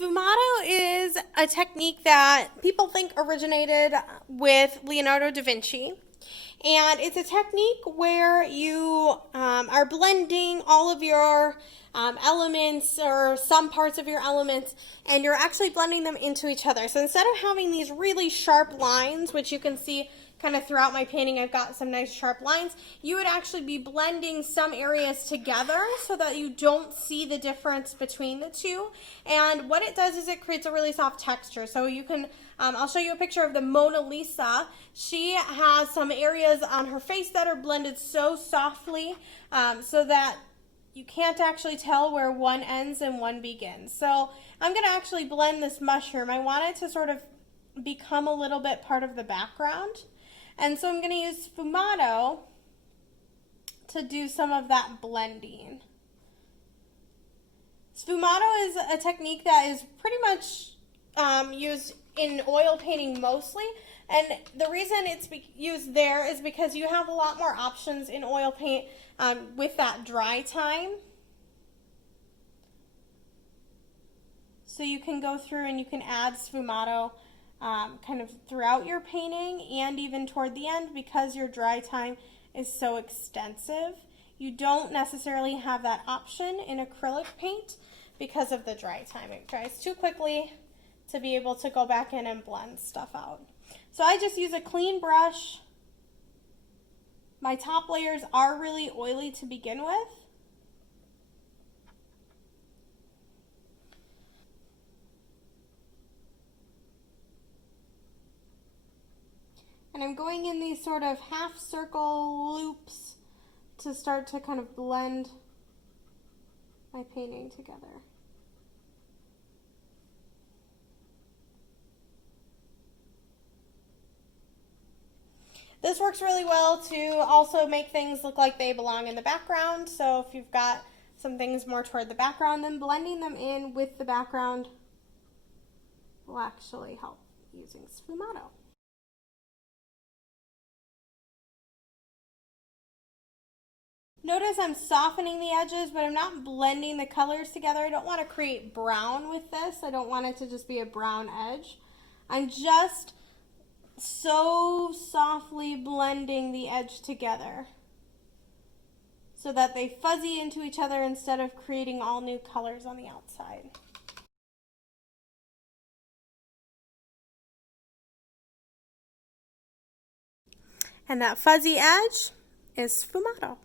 Sfumato is a technique that people think originated with Leonardo da Vinci. And it's a technique where you are blending all of your elements or some parts of your elements, and you're actually blending them into each other. So instead of having these really sharp lines, which you can see kind of throughout my painting, I've got some nice sharp lines, you would actually be blending some areas together so that you don't see the difference between the two. And what it does is it creates a really soft texture. So you can, I'll show you a picture of the Mona Lisa. She has some areas on her face that are blended so softly so that you can't actually tell where one ends and one begins. So I'm going to actually blend this mushroom. I want it to sort of become a little bit part of the background. And so I'm going to use Sfumato to do some of that blending. Sfumato is a technique that is pretty much used in oil painting mostly. And the reason it's used there is because you have a lot more options in oil paint with that dry time. So you can go through and you can add Sfumato kind of throughout your painting and even toward the end because your dry time is so extensive. You don't necessarily have that option in acrylic paint because of the dry time. It dries too quickly to be able to go back in and blend stuff out. So I just use a clean brush. My top layers are really oily to begin with. And I'm going in these sort of half circle loops to start to kind of blend my painting together. This works really well to also make things look like they belong in the background. So if you've got some things more toward the background, then blending them in with the background will actually help using Sfumato. Notice I'm softening the edges, but I'm not blending the colors together. I don't want to create brown with this. I don't want it to just be a brown edge. I'm just so softly blending the edge together so that they fuzzy into each other instead of creating all new colors on the outside. And that fuzzy edge is Sfumato.